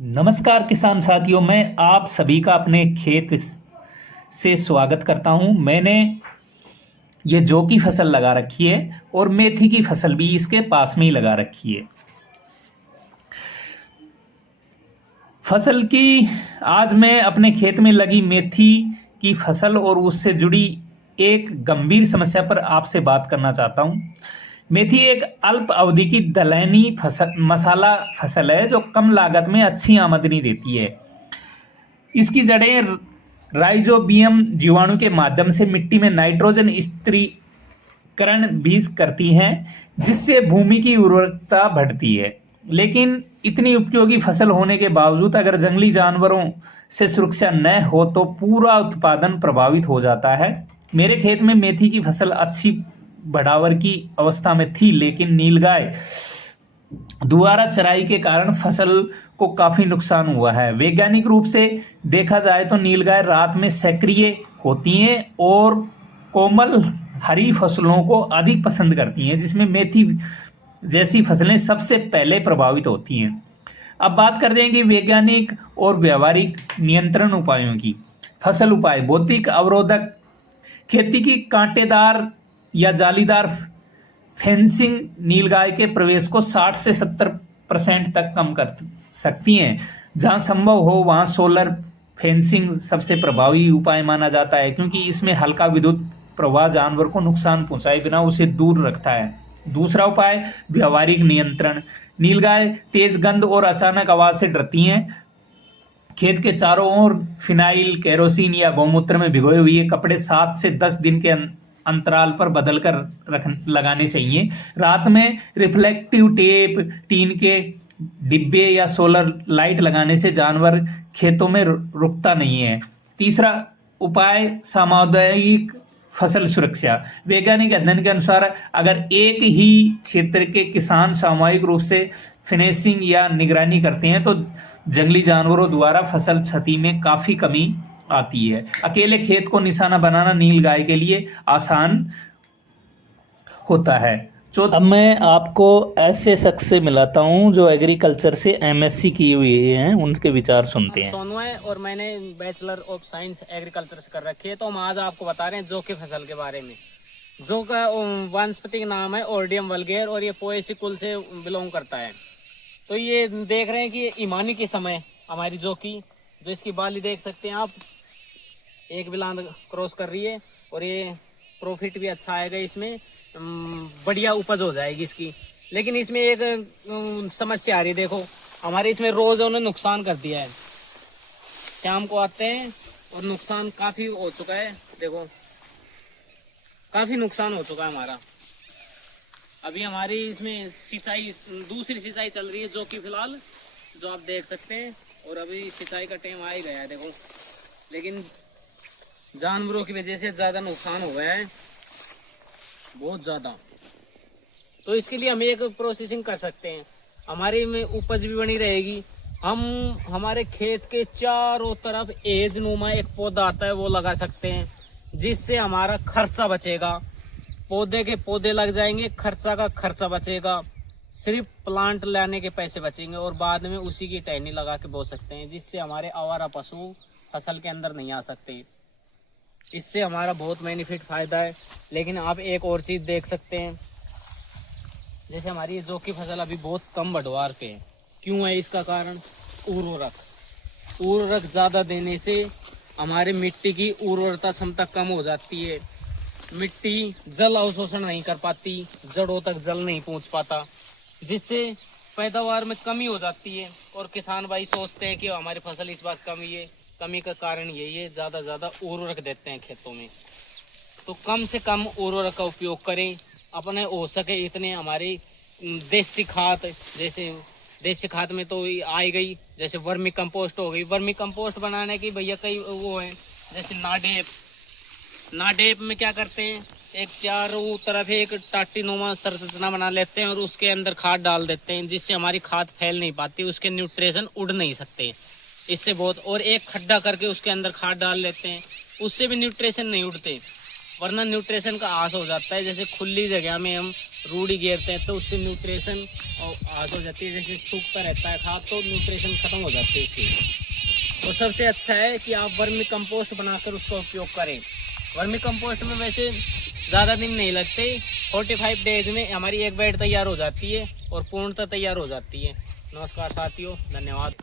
नमस्कार किसान साथियों, मैं आप सभी का अपने खेत से स्वागत करता हूं। मैंने ये जौ की फसल लगा रखी है और मेथी की फसल भी इसके पास में ही लगा रखी है। फसल की आज मैं अपने खेत में लगी मेथी की फसल और उससे जुड़ी एक गंभीर समस्या पर आपसे बात करना चाहता हूं। मेथी एक अल्प अवधि की दलहनी फसल मसाला फसल है जो कम लागत में अच्छी आमदनी देती है। इसकी जड़ें राइजोबियम जीवाणु के माध्यम से मिट्टी में नाइट्रोजन स्थिरीकरण भी करती हैं, जिससे भूमि की उर्वरकता बढ़ती है। लेकिन इतनी उपयोगी फसल होने के बावजूद अगर जंगली जानवरों से सुरक्षा न हो तो पूरा उत्पादन प्रभावित हो जाता है। मेरे खेत में मेथी की फसल अच्छी बढ़ावर की अवस्था में थी, लेकिन नीलगाय दोबारा चराई के कारण फसल को काफी नुकसान हुआ है। वैज्ञानिक रूप से देखा जाए तो नीलगाय रात में सक्रिय होती हैं और कोमल हरी फसलों को अधिक पसंद करती हैं, जिसमें मेथी जैसी फसलें सबसे पहले प्रभावित होती हैं। अब बात करते हैं कि वैज्ञानिक और व्यवहारिक नियंत्रण उपायों की। फसल उपाय: भौतिक अवरोधक, खेती की कांटेदार या जालीदार फेंसिंग नीलगाय के प्रवेश को 60 से 70% तक कम कर सकती हैं। जहां संभव हो वहां सोलर फेंसिंग सबसे प्रभावी उपाय माना जाता है, क्योंकि इसमें हल्का विद्युत प्रवाह जानवर को नुकसान पहुंचाए बिना उसे दूर रखता है। दूसरा उपाय व्यवहारिक नियंत्रण: नीलगाय तेज गंध और अचानक आवाज से डरती हैं। खेत के चारों ओर फिनाइल, केरोसिन या गौमूत्र में भिगोए हुए कपड़े 7 से 10 दिन के अंतराल पर बदल कर लगाने चाहिए। रात में रिफ्लेक्टिव टेप, टीन के डिब्बे या सोलर लाइट लगाने से जानवर खेतों में रुकता नहीं है। तीसरा उपाय सामुदायिक फसल सुरक्षा: वैज्ञानिक अध्ययन के अनुसार अगर एक ही क्षेत्र के किसान सामूहिक रूप से फिनेंसिंग या निगरानी करते हैं तो जंगली जानवरों द्वारा फसल क्षति में काफी कमी आती है। अकेले खेत को निशाना बनाना नीलगाय के लिए आसान होता है। अब मैं आपको ऐसे शख्स से मिलाता हूँ जो एग्रीकल्चर से एमएससी किए हुए हैं, उनके विचार सुनते हैं। सोनू है और मैंने बैचलर ऑफ साइंस एग्रीकल्चर से कर रखी है। तो हम आज आपको बता रहे हैं जौ की फसल के बारे में। जौ का वानस्पतिक नाम है ओर्डियम वल्गेर और ये पोएसी कुल से बिलोंग करता है। तो ये देख रहे हैं कि ईमानी के समय हमारी जौ की जो इसकी बाली देख सकते हैं आप, एक बिलांद क्रॉस कर रही है और ये प्रॉफिट भी अच्छा आएगा, इसमें बढ़िया उपज हो जाएगी इसकी। लेकिन इसमें एक समस्या आ रही है। देखो हमारे इसमें रोज उन्होंने नुकसान कर दिया है। शाम को आते हैं और नुकसान काफी हो चुका है। देखो काफी नुकसान हो चुका है हमारा। अभी हमारी इसमें सिंचाई, दूसरी सिंचाई चल रही है जो कि फिलहाल जो आप देख सकते हैं, और अभी सिंचाई का टाइम आ ही गया है। देखो लेकिन जानवरों की वजह से ज्यादा नुकसान हो गया है, बहुत ज्यादा। तो इसके लिए हम एक प्रोसेसिंग कर सकते हैं, हमारी में उपज भी बनी रहेगी। हम हमारे खेत के चारों तरफ एज नुमा एक पौधा आता है वो लगा सकते हैं, जिससे हमारा खर्चा बचेगा। पौधे के पौधे लग जाएंगे, खर्चा का खर्चा बचेगा, सिर्फ प्लांट लाने के पैसे बचेंगे और बाद में उसी की टहनी लगा के बो सकते हैं, जिससे हमारे आवारा पशु फसल के अंदर नहीं आ सकते। इससे हमारा बहुत बेनिफिट फायदा है। लेकिन आप एक और चीज देख सकते हैं, जैसे हमारी जौ की फसल अभी बहुत कम बढ़वार पे है। क्यों है इसका कारण? उर्वरक ज्यादा देने से हमारे मिट्टी की उर्वरता क्षमता कम हो जाती है। मिट्टी जल अवशोषण नहीं कर पाती, जड़ों तक जल नहीं पहुंच पाता, जिससे पैदावार में कमी हो जाती है। और किसान भाई सोचते हैं कि हमारी फसल इस बार कम हुई है। कमी का कारण यही है, ज्यादा उर्वरक देते हैं खेतों में। तो कम से कम उर्वरक का उपयोग करें, अपने हो सके इतने। हमारी देसी खाद, जैसे देसी खाद में तो आई गई, जैसे वर्मी कंपोस्ट हो गई। वर्मी कंपोस्ट बनाने की भैया कई वो है, जैसे नाडेप में क्या करते हैं, एक चारों तरफ एक टाटी नुमा संरचना बना लेते हैं और उसके अंदर खाद डाल देते हैं, जिससे हमारी खाद फैल नहीं पाती, उसके न्यूट्रिशन उड़ नहीं सकते इससे बहुत। और एक खड्डा करके उसके अंदर खाद डाल लेते हैं, उससे भी न्यूट्रिशन नहीं उड़ते। वरना न्यूट्रिशन का आस हो जाता है। जैसे खुली जगह में हम रूढ़ी घेरते हैं तो उससे न्यूट्रिशन आस हो जाती है, जैसे सूखता रहता है खाद तो न्यूट्रिशन खत्म हो जाते हैं इससे। तो सबसे अच्छा है कि आप वर्मी कंपोस्ट बनाकर उसका उपयोग करें। वर्मी कंपोस्ट में वैसे ज़्यादा दिन नहीं लगते, 45 डेज में हमारी एक बेड तैयार हो जाती है और पूर्णतः तैयार हो जाती है। नमस्कार साथियों, धन्यवाद।